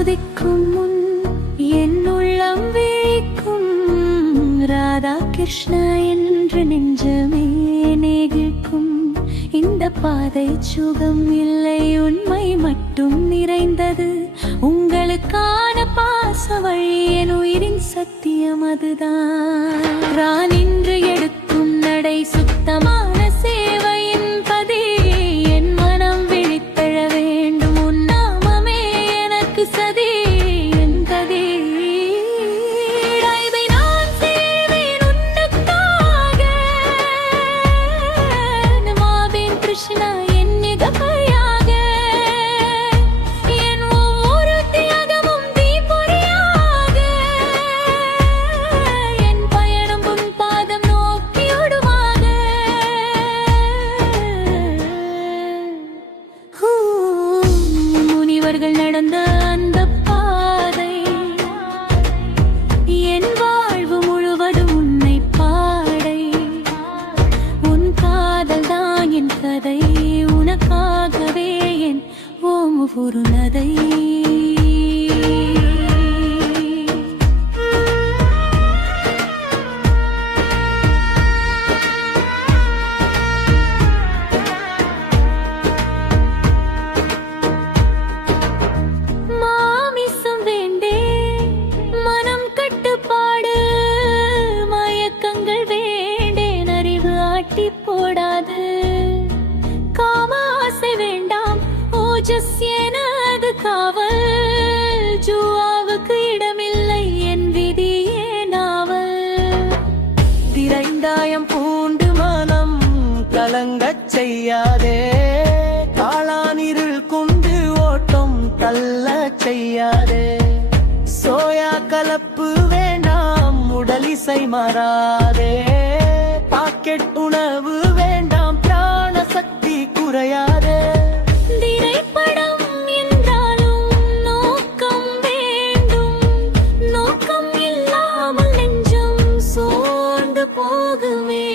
உதிக்கும் முன் என் உள்ளம் விழிக்கும் ராதா கிருஷ்ணா என்று நெஞ்சமே நெகிழ்க்கும். இந்த பாதை சுகம் இல்லை, உண்மை மட்டும் நிறைந்தது. உங்களுக்கான பாச வழி என் உயிரின் சத்தியம் அதுதான். நான் இன்று எடுக்கும் நடை சுத்தமான சேவையின் பதி. என் மனம் விழித்தெழ வேண்டும், உன் நாமமே எனக்கு சதி. என் கதி இதை நான் செய்வேன் உன்னுக்காக. மாவேன் கிருஷ்ணா என் நிகமையாக. என் ஒவ்வொரு தியாகமும் தீப்பொறியாக. என் பயணம் உன் பாதம் நோக்கியோடுமாக. முனிவர்கள் நடந்த அந்த பாதை, என் வாழ்வு முழுவதும் உன்னை பாடை. உன் காதல் தான் என் கதை, உனக்காகவே என் ஒவ்வொரு நதை. மாமிசம் வேண்டே மனம் கட்டுப்பாடு, மயக்கங்கள் வேண்டேன் அறிவு ஆட்டி போடாது. காம ஆசை வேண்டாம், ஓஜஸ் எனது காவல். ஜுவாவுக்கு இடமில்லை, என் விதியே நாவல். திரைந்தாயம் பூண்டு மனம் கலங்கச் செய்யாதே. காளானிருள் கொண்டு ஓட்டம் தள்ள செய்யாதே. சோயா கலப்பு வேண்டாம், உடலிசை மாறாதே. பாக்கெட் உணவு வேண்டாம், பிராண சக்தி குறையாதே. திரைப்படம் என்றாலும் நோக்கம் வேண்டும். நோக்கம் இல்லாமல் நெஞ்சம் சோர்ந்து போகுமே.